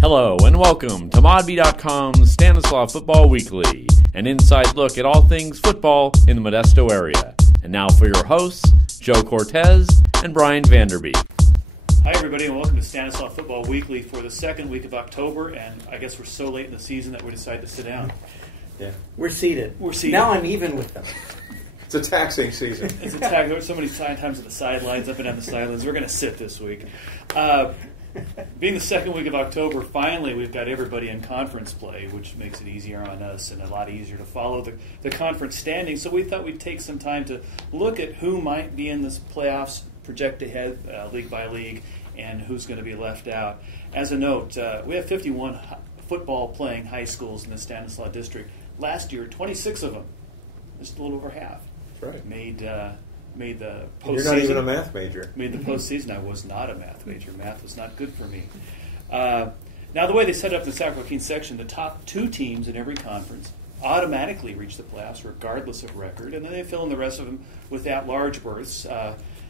Hello and welcome to ModB.com's Stanislaus Football Weekly, an inside look at all things football in the Modesto area. And now for your hosts, Joe Cortez and Brian VanderBeek. Hi everybody and welcome to Stanislaus Football Weekly for the second week of October, and I guess we're so late in the season that we decided to sit down. Yeah, We're seated. Now I'm even with them. It's a taxing season. It's a tag. There were so many times at the sidelines, up and down the sidelines. We're going to sit this week. Being the second week of October, finally we've got everybody in conference play, which makes it easier on us and a lot easier to follow the conference standings. So we thought we'd take some time to look at who might be in this playoffs, project ahead league by league, and who's going to be left out. As a note, we have 51 football-playing high schools in the Stanislaus district. Last year, 26 of them, just a little over half, That's right. made the postseason. You're not even a math major. Made the postseason. I was not a math major. Math was not good for me. Now, the way they set up the Sac-Joaquin Section, the top two teams in every conference automatically reach the playoffs regardless of record, and then they fill in the rest of them with at-large berths.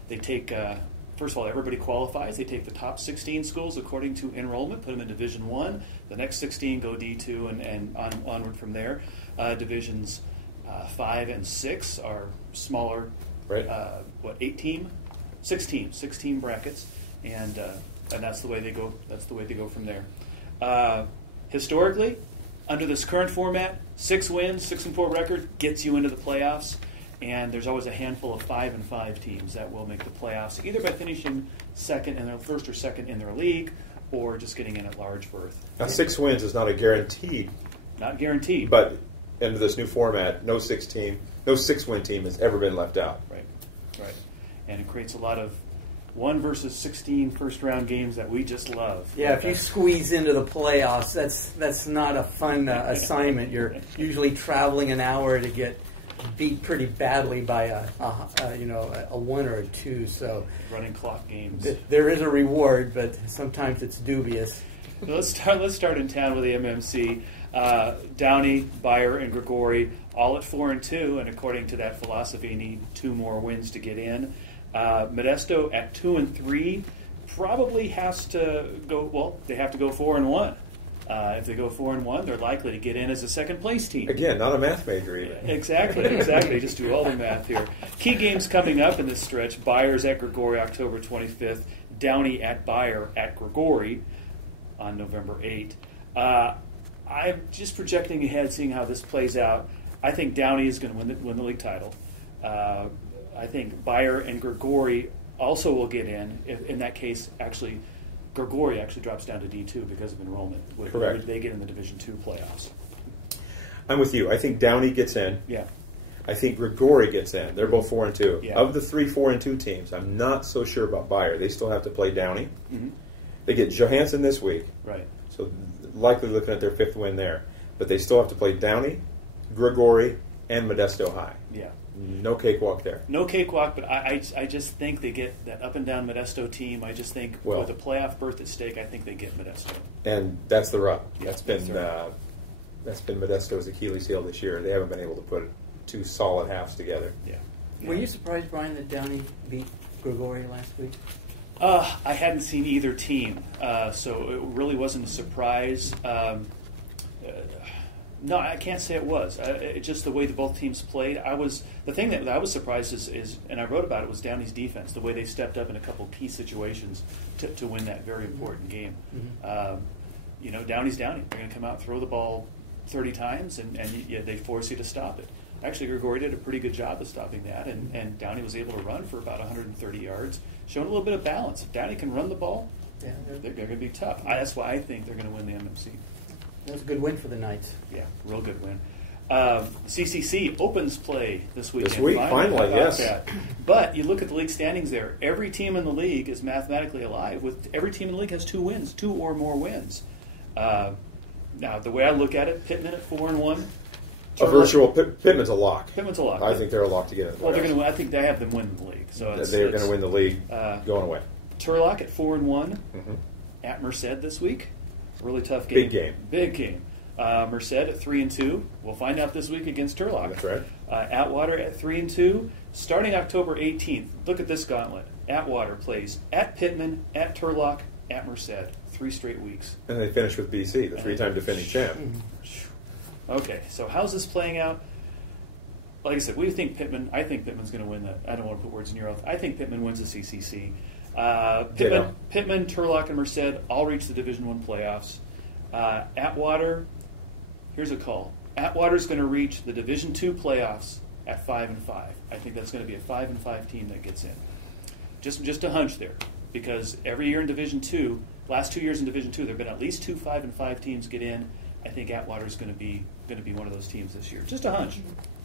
They take, first of all, everybody qualifies. They take the top 16 schools according to enrollment, put them in Division I. The next 16 go D2 and onward from there. Divisions 5 and 6 are smaller. Right. 16 brackets, and that's the way they go. That's the way they go from there. Historically, under this current format, 6 wins, 6-4 record gets you into the playoffs, and there's always a handful of 5-5 teams that will make the playoffs, either by finishing second in their first or second in their league, or just getting in at large berth. Now, 6 wins is not a guaranteed. Not guaranteed, But under this new format, no 6-win team has ever been left out. Right. And it creates a lot of 1 versus 16 first-round games that we just love. Yeah, if you squeeze into the playoffs, that's not a fun assignment. You're usually traveling an hour to get beat pretty badly by a 1 or a 2. So Running clock games. There is a reward, but sometimes it's dubious. Let's start in town with the MMC. Downey, Beyer, and Gregori all at 4-2, and according to that philosophy, need 2 more wins to get in. Modesto at 2-3 probably has to go. Well, they have to go 4-1. If they go 4-1, they're likely to get in as a second place team. Again, not a math major either. Exactly. Just do all the math here. Key games coming up in this stretch: Beyer's at Gregori October 25th, Downey at Beyer at Gregori on November 8th. I'm just projecting ahead, seeing how this plays out. I think Downey is going to win the league title. I think Beyer and Gregori also will get in. In that case, actually, Gregori actually drops down to D2 because of enrollment. Correct. They get in the Division II playoffs. I'm with you. I think Downey gets in. Yeah. I think Gregori gets in. They're both 4-2. Yeah. Of the 3 4-2 teams, I'm not so sure about Beyer. They still have to play Downey. Mm-hmm. They get Johansson this week. Right. So likely looking at their 5th win there. But they still have to play Downey, Gregori, and Modesto High. Yeah. No cakewalk there. No cakewalk, but I just think they get that up and down Modesto team. I just think with a playoff berth at stake, I think they get Modesto. And that's the rub. Yeah, that's been Modesto's Achilles heel this year. They haven't been able to put 2 solid halves together. Yeah. Were you surprised, Brian, that Downey beat Gregori last week? I hadn't seen either team, so it really wasn't a surprise. No, I can't say it was. It's just the way that both teams played. The thing that I was surprised is, and I wrote about it, was Downey's defense, the way they stepped up in a couple key situations to win that very important game. Mm-hmm. Downey's Downey. They're going to come out and throw the ball 30 times, and they force you to stop it. Actually, Gregori did a pretty good job of stopping that, and Downey was able to run for about 130 yards, showing a little bit of balance. If Downey can run the ball, they're going to be tough. That's why I think they're going to win the MMC. That was a good win for the Knights. Yeah, real good win. CCC opens play this weekend. This week, finally, yes. That. But you look at the league standings there. Every team in the league is mathematically alive. Every team in the league has 2 wins, 2 or more wins. Now, the way I look at it, Pittman at 4-1. Pittman's a lock. Pittman's a lock. I think they're a lock to get in the playoffs. Well, they're going to. I think they have them win the league. So they're going to win the league going away. Turlock at 4-1 mm-hmm. at Merced this week. Really tough game. Big game. Merced at 3-2. We'll find out this week against Turlock. That's right. Atwater at 3-2. Starting October 18th. Look at this gauntlet. Atwater plays at Pittman, at Turlock, at Merced, 3 straight weeks. And they finished with BC, the 3-time defending champ. Okay, so how's this playing out? Like I said, I think Pittman's going to win that. I don't want to put words in your mouth. I think Pittman wins the CCC. Pittman, Turlock, and Merced all reach the Division I playoffs. Atwater, here's a call. Atwater's going to reach the Division II playoffs at 5-5. I think that's going to be a 5-5 team that gets in. Just a hunch there, because every year in Division II, last 2 years in Division II, there have been at least 2 5-5 teams get in. I think Atwater's going to be one of those teams this year. Just a hunch.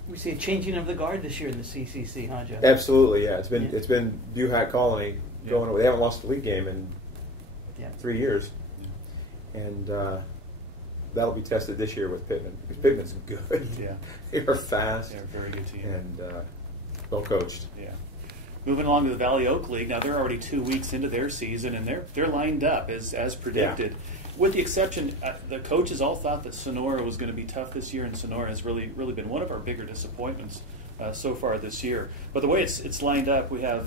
We see a changing of the guard this year in the CCC, huh, Joe? Absolutely, yeah. It's been Buhat Colony going. They haven't lost a league game in 3 years, and that'll be tested this year with Pittman, because Pittman's good. Yeah, they're fast. They're a very good team and well coached. Yeah. Moving along to the Valley Oak League, now they're already 2 weeks into their season, and they're lined up as predicted. Yeah. With the exception, the coaches all thought that Sonora was going to be tough this year, and Sonora has really been one of our bigger disappointments so far this year. But the way it's lined up, we have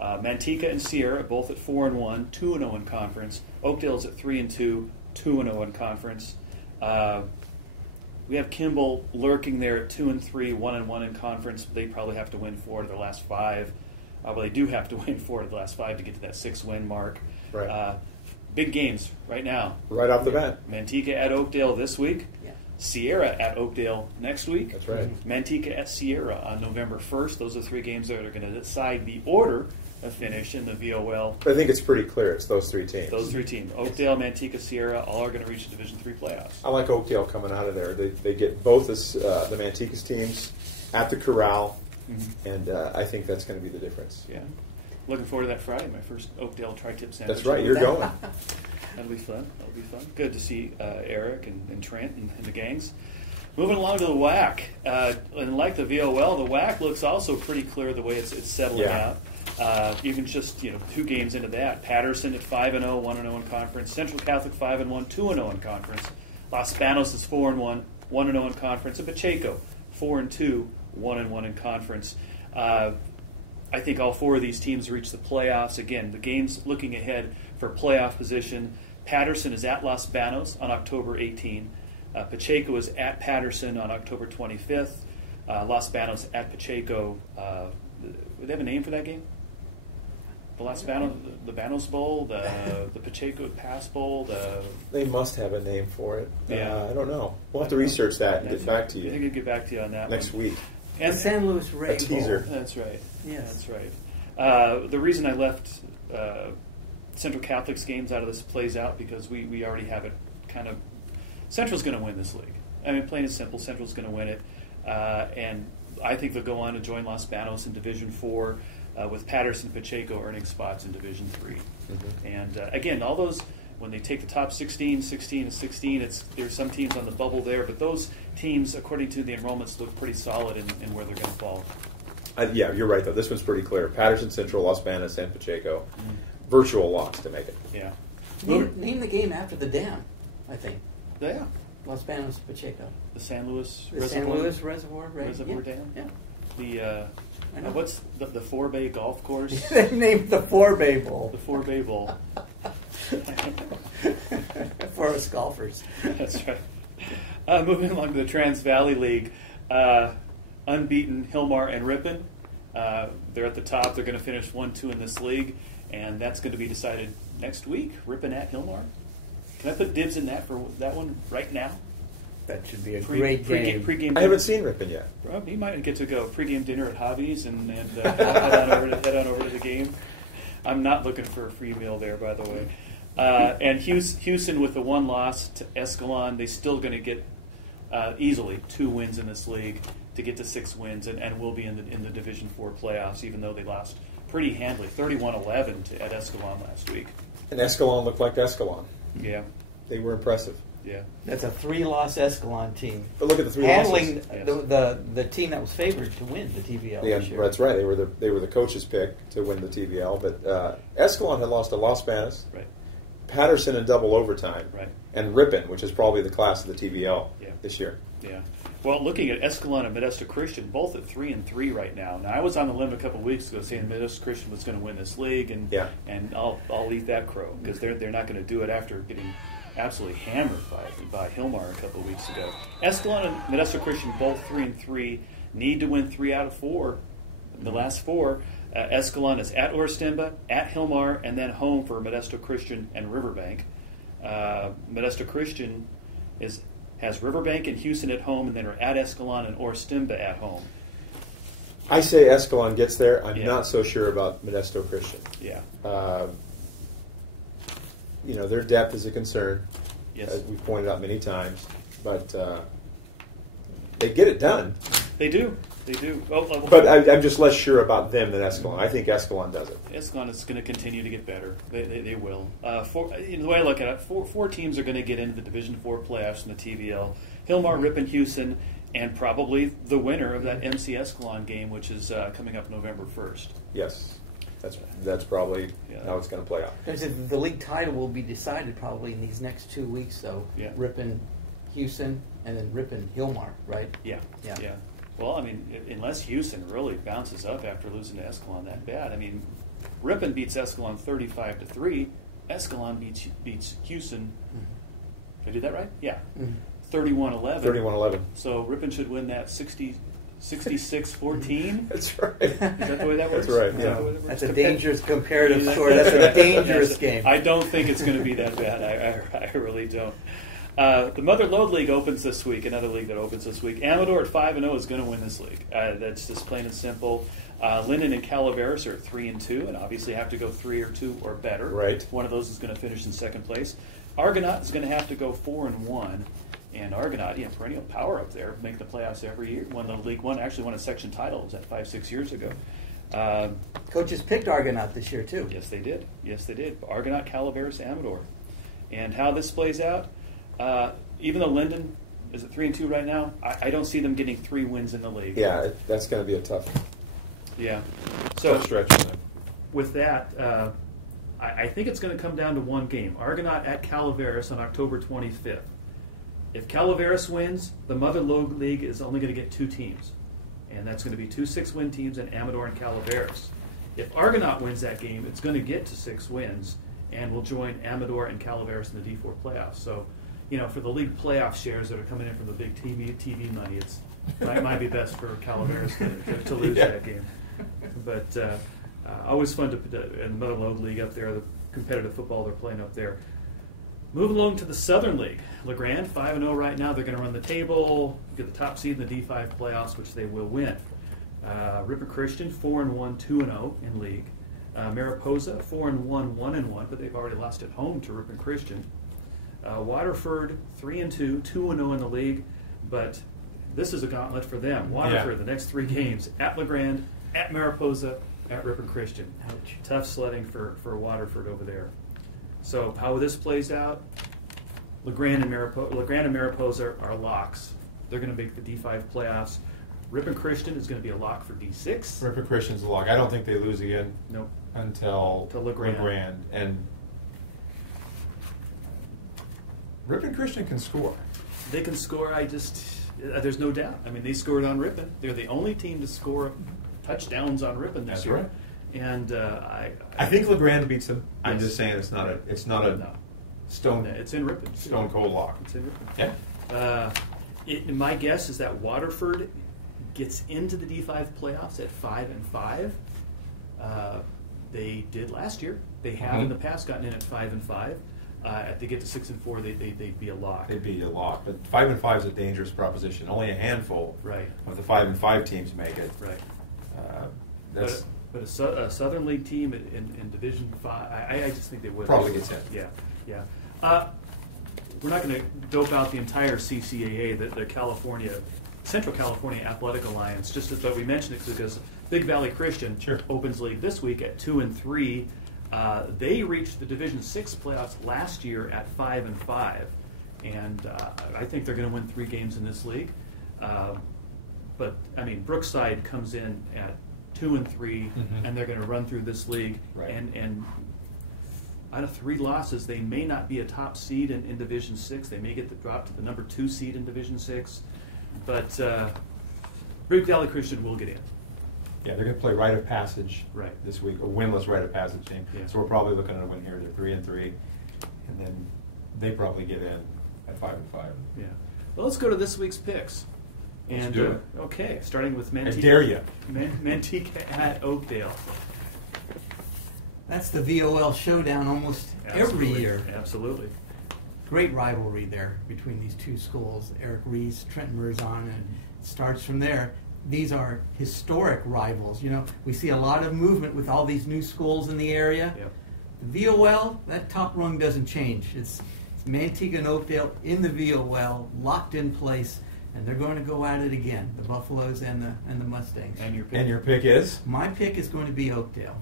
Manteca and Sierra both at 4-1, 2-0 in conference. Oakdale's at 3-2, 2-0 in conference. We have Kimball lurking there at 2-3, 1-1 in conference. They probably have to win 4 of their last 5. Well, they do have to win 4 of the last 5 to get to that 6-win mark. Right. Big games right now. Right off the bat. Manteca at Oakdale this week. Yeah. Sierra at Oakdale next week. That's right. Manteca at Sierra on November 1st. Those are 3 games that are going to decide the order of finish in the VOL. I think it's pretty clear it's those 3 teams. Those 3 teams. Oakdale, Manteca, Sierra, all are going to reach the Division III playoffs. I like Oakdale coming out of there. They get both the Manteca's teams at the Corral, and I think that's going to be the difference. Yeah. Looking forward to that Friday, my first Oakdale tri-tip sandwich. That's right, you're going. That'll be fun. Good to see Eric and Trent and the gangs. Moving along to the WAC. And like the VOL, the WAC looks also pretty clear the way it's settling out. Even just 2 games into that. Patterson at 5-0, 1-0 in conference. Central Catholic 5-1, 2-0 in conference. Los Banos is 4-1, 1-0 in conference. And Pacheco 4-2, 1-1 in conference. I think all 4 of these teams reach the playoffs. Again, the games looking ahead for playoff position. Patterson is at Los Banos on October 18. Pacheco is at Patterson on October 25th. Los Banos at Pacheco. Would they have a name for that game? The Los Banos, the Banos Bowl, the Pacheco Pass Bowl. They must have a name for it. Yeah. I don't know. We'll have to research that and get back to you. I think I'll get back to you on that next week. And the San Luis Rey a teaser. Bowl. That's right. Yes. That's right. The reason I left Central Catholic's games out of this plays out because we already have it kind of. Central's going to win this league. I mean, plain and simple, Central's going to win it. And I think they'll go on to join Los Banos in Division IV with Patterson and Pacheco earning spots in Division III. And again, all those, when they take the top 16, 16, and 16, there's some teams on the bubble there, but those teams, according to the enrollments, look pretty solid in where they're going to fall. Yeah, you're right, though. This one's pretty clear. Patterson, Central, Los Banos, and Pacheco. Virtual locks to make it. Yeah. Name the game after the dam, I think. Yeah. Los Banos, Pacheco. The San Luis The Reservoir. San Luis Reservoir, right? Reservoir Dam. Yeah. The what's the 4-Bay golf course? They named the 4-Bay Bowl. The 4-Bay Bowl. For us golfers. That's right. Moving along to the Trans Valley League, unbeaten Hillmar and Ripon. They're at the top. They're going to finish 1-2 in this league, and that's going to be decided next week. Ripon at Hillmar. Can I put dibs in that for that one right now? That should be a great game. Pre-game I haven't seen Ripon yet. Well, you might get to go pre-game dinner at Hobbies and head on over to the game. I'm not looking for a free meal there, by the way. And Houston with the 1 loss to Escalon, they're still going to get easily 2 wins in this league to get to 6 wins, and will be in the Division IV playoffs, even though they lost pretty handily, 31-11 at Escalon last week. And Escalon looked like Escalon. Yeah. They were impressive. Yeah. That's a 3-loss Escalon team. But look at the 3 handling losses. the team that was favored to win the TVL. Yeah, this year. that's right. They were the coach's pick to win the TVL. But Escalon had lost to Los Banos, right, Patterson in double overtime, Right. and Ripon, which is probably the class of the TVL this year. Yeah. Well, looking at Escalon and Modesto Christian, both at 3-3 right now. Now, I was on the limb a couple of weeks ago saying Modesto Christian was going to win this league, and I'll eat that crow because they're not going to do it after getting absolutely hammered by Hilmar a couple of weeks ago. Escalon and Modesto Christian both 3-3, need to win 3 out of 4. The last 4. Escalon is at Orstemba, at Hilmar, and then home for Modesto Christian and Riverbank. Modesto Christian has Riverbank and Houston at home, and then are at Escalon and Orstemba at home. I say Escalon gets there. I'm not so sure about Modesto Christian. Yeah. Their depth is a concern, yes, as we've pointed out many times, but they get it done. They do. They do. But I'm just less sure about them than Escalon. I think Escalon does it. Escalon is going to continue to get better. They will. The way I look at it, four teams are going to get into the Division IV playoffs in the TVL. Hilmar, Ripon, Houston, and probably the winner of that MC Escalon game, which is coming up November 1st. Yes. That's probably how it's going to play out. The league title will be decided probably in these next 2 weeks, though. Yeah. Ripon, Houston, and then Ripon, Hilmar, right? Yeah. Well, I mean, unless Houston really bounces up after losing to Escalon that bad. I mean, Ripon beats Escalon 35-3. Escalon beats Houston. Did I do that right? Yeah. 31-11. 31-11. So Ripon should win that 66-14. That's right. Is that the way that works? That's right. Yeah. That's a dangerous comparative score. That's a dangerous game. I don't think it's going to be that bad. I really don't. The Mother Lode League opens this week, another league that opens this week. Amador at 5-0 is going to win this league. That's just plain and simple. Linden and Calaveras are at 3-2, and obviously have to go 3 or 2 or better. Right. One of those is going to finish in second place. Argonaut is going to have to go 4-1, and Argonaut, perennial power up there, making the playoffs every year. Won the League One, actually won a section title. It was at 5-6 years ago. Coaches picked Argonaut this year too. Yes, they did. Argonaut, Calaveras, Amador, and how this plays out. Even though Linden is at 3-2 right now, I don't see them getting 3 wins in the league. Yeah, that's going to be a tough. Yeah. So tough stretch for them. With that, I think it's going to come down to one game. Argonaut at Calaveras on October 25th. If Calaveras wins, the Mother Lode League is only going to get 2 teams, and that's going to be 2 6-win teams in Amador and Calaveras. If Argonaut wins that game, it's going to get to 6 wins, and will join Amador and Calaveras in the D4 playoffs. So, for the league playoff shares that are coming in from the big TV money, it might be best for Calaveras to lose that game. But always fun to put in the Mother Lode League up there, the competitive football they're playing up there. Moving along to the Southern League. LeGrand, 5-0 right now. They're going to run the table, get the top seed in the D5 playoffs, which they will win. Ripon Christian, 4-1, 2-0 in league. Mariposa, 4-1, 1-1, but they've already lost at home to Ripon Christian. Waterford, 3-2, 2-0 in the league, but this is a gauntlet for them. Waterford, the next 3 games, at LeGrand, at Mariposa, at Ripon Christian. Ouch. Tough sledding for Waterford over there. So how this plays out, LeGrand and Mariposa are locks. They're going to make the D5 playoffs. Ripon Christian is going to be a lock for D6. Ripon Christian's a lock. I don't think they lose again. Nope. Until LeGrand. And Ripon Christian can score. They can score. There's no doubt. I mean, they scored on Ripon. They're the only team to score touchdowns on Ripon this year. Right. And I think LeGrand beats them. I'm Yes. just saying it's not a stone. It's in Ripon. Stone cold lock. It's in Ripon. Yeah. My guess is that Waterford gets into the D5 playoffs at 5-5. They did last year. They have in the past gotten in at 5-5. If they get to 6-4, they'd be a lock. They'd be a lock. But 5-5 is a dangerous proposition. Only a handful of the 5-5 teams make it. Right. But a Southern League team in Division 5, I just think they would. Probably gets in. Yeah. We're not going to dope out the entire CCAA, the Central California Athletic Alliance, but we mentioned it because Big Valley Christian opens league this week at 2-3. They reached the Division 6 playoffs last year at 5-5, and I think they're going to win 3 games in this league. But I mean, Brookside comes in at 2-3, and they're going to run through this league and out of 3 losses, they may not be a top seed in Division 6. They may get the drop to the number 2 seed in Division 6. But Greek Valley Christian will get in. Yeah, they're going to play rite of passage Right. this week, a winless rite of passage team. Yeah. So we're probably looking at a win here. They're 3-3, and then they probably get in at 5-5. Yeah. Well, let's go to this week's picks. Let's And do it. okay, starting with Manteca. I dare you. Manteca at Oakdale. That's the VOL showdown almost every Absolutely. year. Absolutely. Great rivalry there between these two schools, Eric Reese, Trent Merzon, and it starts from there. These are historic rivals. You know, we see a lot of movement with all these new schools in the area. Yep. The VOL, that top rung doesn't change. It's Manteca and Oakdale in the VOL, locked in place, and they're going to go at it again, the Buffaloes and the Mustangs. And your pick. And your pick is? My pick is going to be Oakdale.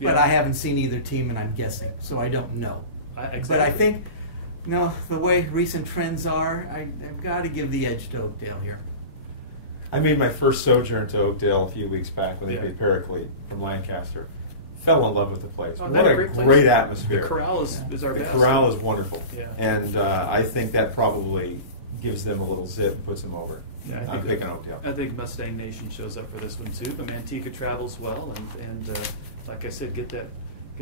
Yeah. But I haven't seen either team, and I'm guessing, so I don't know. Exactly. But I think, no, the way recent trends are, I've got to give the edge to Oakdale here. I made my first sojourn to Oakdale a few weeks back when they Yeah. played Paraclete from Lancaster. Fell in love with the place. Oh, What that's a a great place. great atmosphere. The corral is our The best. corral is wonderful. Yeah. And I think that probably gives them a little zip and puts them over. Yeah, I I'm think picking Oakdale. I think Mustang Nation shows up for this one too. But Manteca travels well, and like I said, get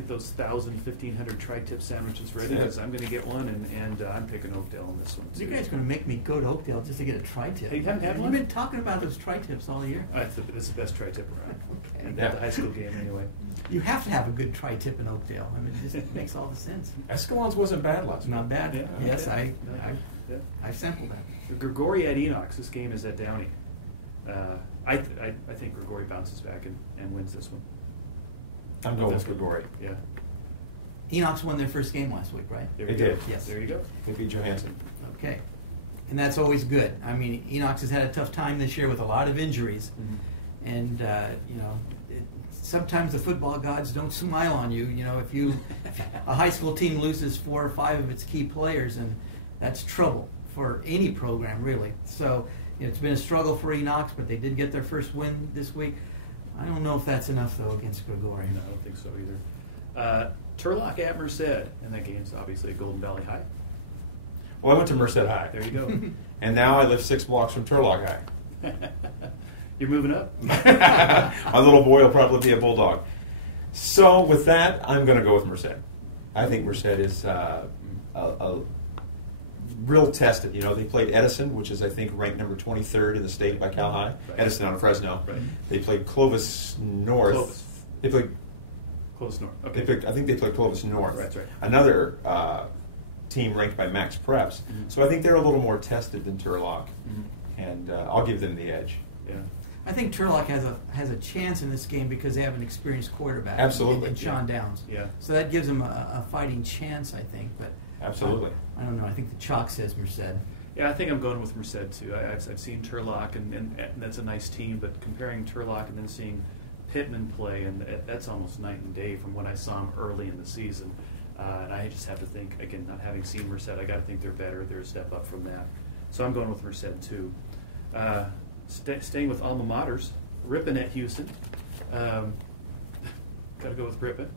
those 1,000, 1,500 tri-tip sandwiches ready, Yeah. because I'm going to get one, and I'm picking Oakdale on this one too. You guys are going to make me go to Oakdale just to get a tri-tip. Hey, you haven't had You've one? been talking about those tri-tips all year. It's the best tri-tip around, Okay. and Yeah. at the high school game anyway. You have to have a good tri-tip in Oakdale. I mean, it just makes all the sense. Escalon's wasn't bad last week. Not bad. Yeah, Yes, okay. Yeah. I sampled that. Gregori at Enochs. This game is at Downey. I think Gregori bounces back and wins this one. I'm going with Gregori. Yeah, Enochs won their first game last week, right? there They we go. did. Yes. There you go. They beat Johansson. Okay. And that's always good. I mean, Enochs has had a tough time this year with a lot of injuries. Mm-hmm. And, sometimes the football gods don't smile on you. You know, if a high school team loses 4 or 5 of its key players, and that's trouble for any program, really. So, it's been a struggle for Enochs, but they did get their first win this week. I don't know if that's enough, though, against Gregori. No, I don't think so either. Turlock at Merced, and that game's obviously at Golden Valley High. Well, I went to Merced High. There you go. And now I live 6 blocks from Turlock High. You're moving up. My little boy will probably be a bulldog. So with that, I'm going to go with Merced. I think Merced is a real tested. You know, they played Edison, which is I think ranked number 23rd in the state by Cal High. Right. Edison out of Fresno. Right. They played Clovis North. Clovis. They played. Close north. Okay. I think they played Clovis North. That's right. Another team ranked by Max Preps. Mm-hmm. So I think they're a little more tested than Turlock, Mm-hmm. and I'll give them the edge. Yeah. I think Turlock has a chance in this game because they have an experienced quarterback. Absolutely. In Sean Downs. Yeah. So that gives them a fighting chance, I think. But Absolutely. I don't know. I think the chalk says Merced. Yeah, I think I'm going with Merced too. I've seen Turlock, and that's a nice team, but comparing Turlock and then seeing Pittman play, and that's almost night and day from when I saw him early in the season. And I just have to think, again, not having seen Merced, I got to think they're better. They're a step up from that. So I'm going with Merced too. Staying with alma maters, Ripon at Houston. Got to go with Ripon.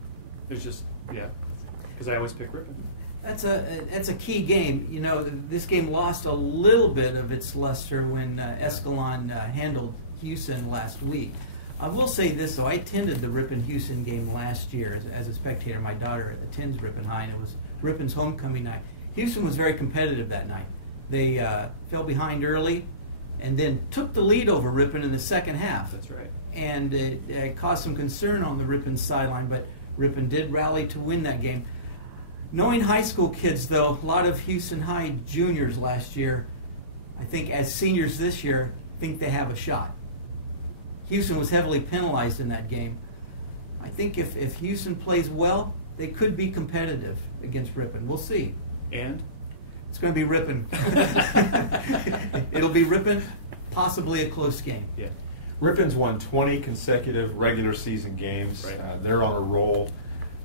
There's just, because I always pick Ripon. That's a key game. You know, this game lost a little bit of its luster when Escalon handled Houston last week. I will say this, though. I attended the Ripon-Houston game last year as a spectator. My daughter attends Ripon High, and it was Ripon's homecoming night. Houston was very competitive that night. They fell behind early and then took the lead over Ripon in the second half. That's right. And it caused some concern on the Ripon sideline, but Ripon did rally to win that game. Knowing high school kids, though, a lot of Houston High juniors last year, I think as seniors this year, think they have a shot. Houston was heavily penalized in that game. I think if Houston plays well, they could be competitive against Ripon. We'll see. And? It's going to be Ripon. It'll be Ripon, possibly a close game. Yeah. Ripon's won 20 consecutive regular season games. Right. They're on a roll.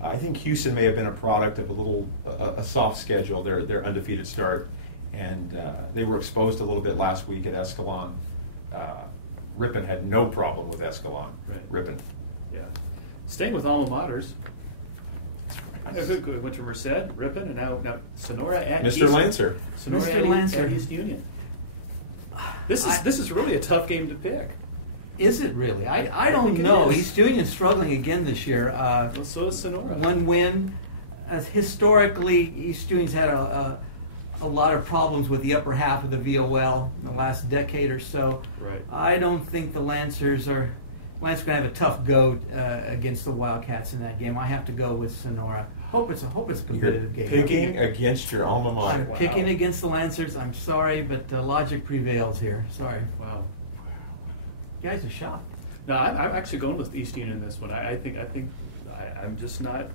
I think Houston may have been a product of a soft schedule, their undefeated start, and they were exposed a little bit last week at Escalon. Ripon had no problem with Escalon. Right. Ripon. Yeah. Staying with alma maters, We went to Merced, Ripon, and now Sonora at Mr. East, Lancer. Sonora Mr. at Lancer. East Union. This is really a tough game to pick. Is it really? I I don't think it know. is. East Union's struggling again this year. Well, so is Sonora. One win. Historically, East Union's had a lot of problems with the upper half of the VOL in the last decade or so. Right. I don't think the Lancers are going to have a tough go against the Wildcats in that game. I have to go with Sonora. Hope it's a competitive game. Picking against your alma mater. I'm picking against the Lancers. I'm sorry, but logic prevails here. Sorry. Wow. You guys are shocked. No, I'm actually going with East Union in this one. I'm just not.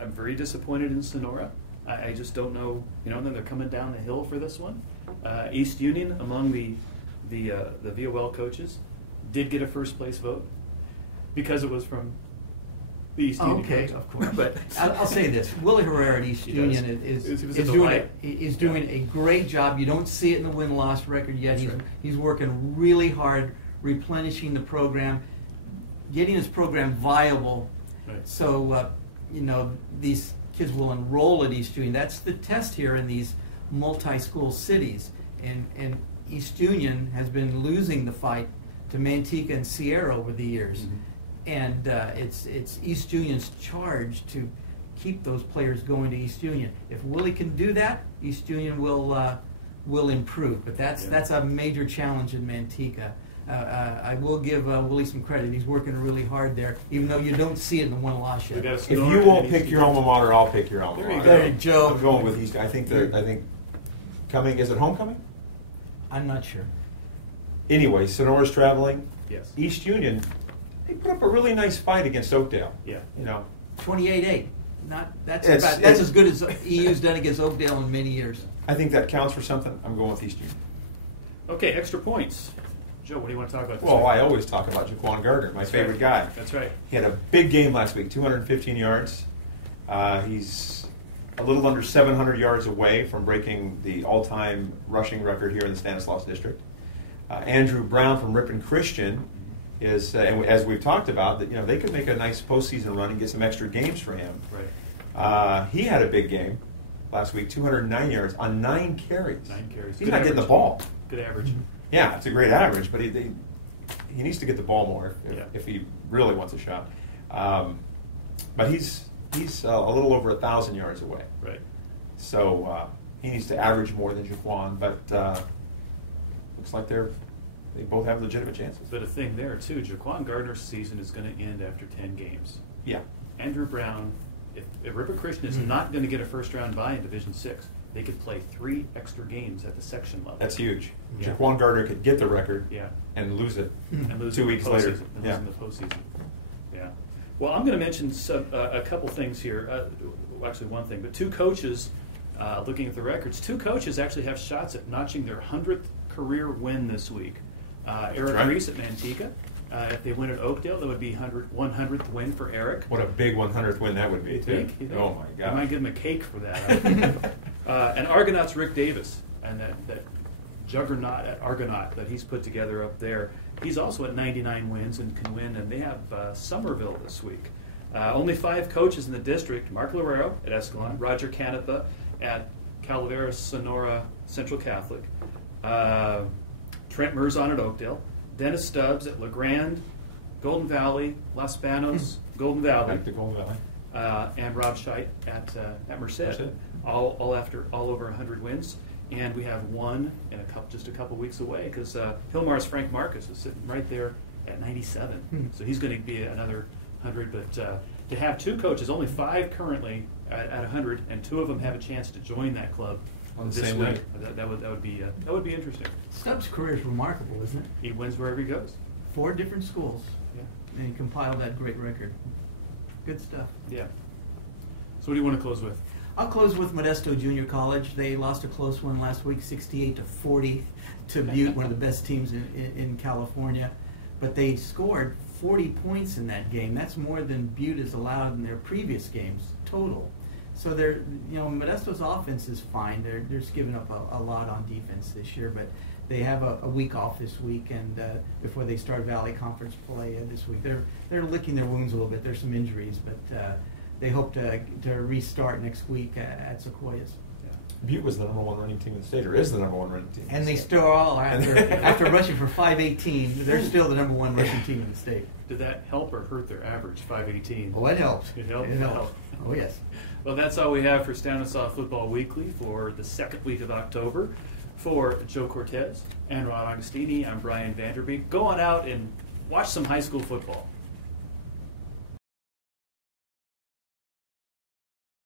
I'm very disappointed in Sonora. I just don't know. And then they're coming down the hill for this one. East Union, among the VOL coaches, did get a first place vote because it was from the East Union coach. Of course. But I'll say this: Willie Herrera at East He Union does. is He was a doing delight. a great job. You don't see it in the win-loss record yet. That's right. He's working really hard, replenishing the program, getting his program viable. Right. So these kids will enroll at East Union. That's the test here in these multi-school cities. And East Union has been losing the fight to Manteca and Sierra over the years. Mm-hmm. And it's East Union's charge to keep those players going to East Union. If Willie can do that, East Union will improve. But that's a major challenge in Manteca. I will give Willie some credit. He's working really hard there, even though you don't see it in the one-loss yet. If you won't pick your alma mater, I'll pick your alma mater. There you go. Joe. I'm going with East. I think coming. Is it homecoming? I'm not sure. Anyway, Sonora's traveling. Yes. East Union, they put up a really nice fight against Oakdale. Yeah. 28-8. That's It's as good as EU's done against Oakdale in many years. I think that counts for something. I'm going with East Union. Okay, extra points. Joe, what do you want to talk about this Well, week? I always talk about Jaquan Gardner, my favorite guy. That's right. He had a big game last week, 215 yards. He's a little under 700 yards away from breaking the all-time rushing record here in the Stanislaus district. Andrew Brown from Ripon Christian is, and as we've talked about, that they could make a nice postseason run and get some extra games for him. Right. He had a big game last week, 209 yards on 9 carries. 9 carries. He's Good not getting the average. ball. Good average. Yeah, it's a great average, but he needs to get the ball more Yeah. if he really wants a shot. But he's a little over 1,000 yards away. Right. So he needs to average more than Jaquan, but looks like they both have legitimate chances. But a thing there, too, Jaquan Gardner's season is going to end after 10 games. Yeah. Andrew Brown, if Ripon Christian is not going to get a first-round bye in Division 6, they could play 3 extra games at the section level. That's huge. Yeah. Jaquan Gardner could get the record Yeah. and lose it And lose 2 in the weeks later. postseason, and Yeah. lose in the postseason. Yeah. Well, I'm going to mention a couple things here. Actually, one thing. But 2 coaches, looking at the records, 2 coaches actually have shots at notching their 100th career win this week. Eric right. Reese at Manteca. If they win at Oakdale, that would be 100th win for Eric. What a big 100th win that would be, too. You think? Oh, my I might God. give him a cake for that. And Argonaut's Rick Davis, and that juggernaut at Argonaut that he's put together up there. He's also at 99 wins and can win, and they have Somerville this week. Only 5 coaches in the district: Mark Lorero at Escalon, Roger Canepa at Calaveras Sonora Central Catholic, Trent Merzon at Oakdale, Dennis Stubbs at LeGrand, Golden Valley, Los Banos, Golden Valley, Back to Golden Valley. and Rob Scheidt at Merced, Merced. all over 100 wins. And we have one in just a couple weeks away because Hilmar's Frank Marcus is sitting right there at 97. So he's going to be another 100. But to have 2 coaches, only 5 currently at 100, and 2 of them have a chance to join that club On the this same week. night. That would be interesting. Stubbs' career is remarkable, isn't it? He wins wherever he goes. 4 different schools, Yeah. and he compiled that great record. Good stuff. Yeah. So what do you want to close with? I'll close with Modesto Junior College. They lost a close one last week, 68-40 to Butte, one of the best teams in California. But they scored 40 points in that game. That's more than Butte has allowed in their previous games total. So Modesto's offense is fine. They're just giving up a lot on defense this year, but they have a week off this week, and before they start Valley Conference play this week, they're licking their wounds a little bit. There's some injuries, but they hope to restart next week at Sequoias. Butte was the number one running team in the state, or is the number one running team. And they still are, after rushing for 518, they're still the number one rushing team in the state. Did that help or hurt their average, 518? Oh, it helps. It helped? It helped. Oh, yes. Well, that's all we have for Stanislaus Football Weekly for the second week of October. For Joe Cortez and Ron Agostini, I'm Brian VanderBeek. Go on out and watch some high school football.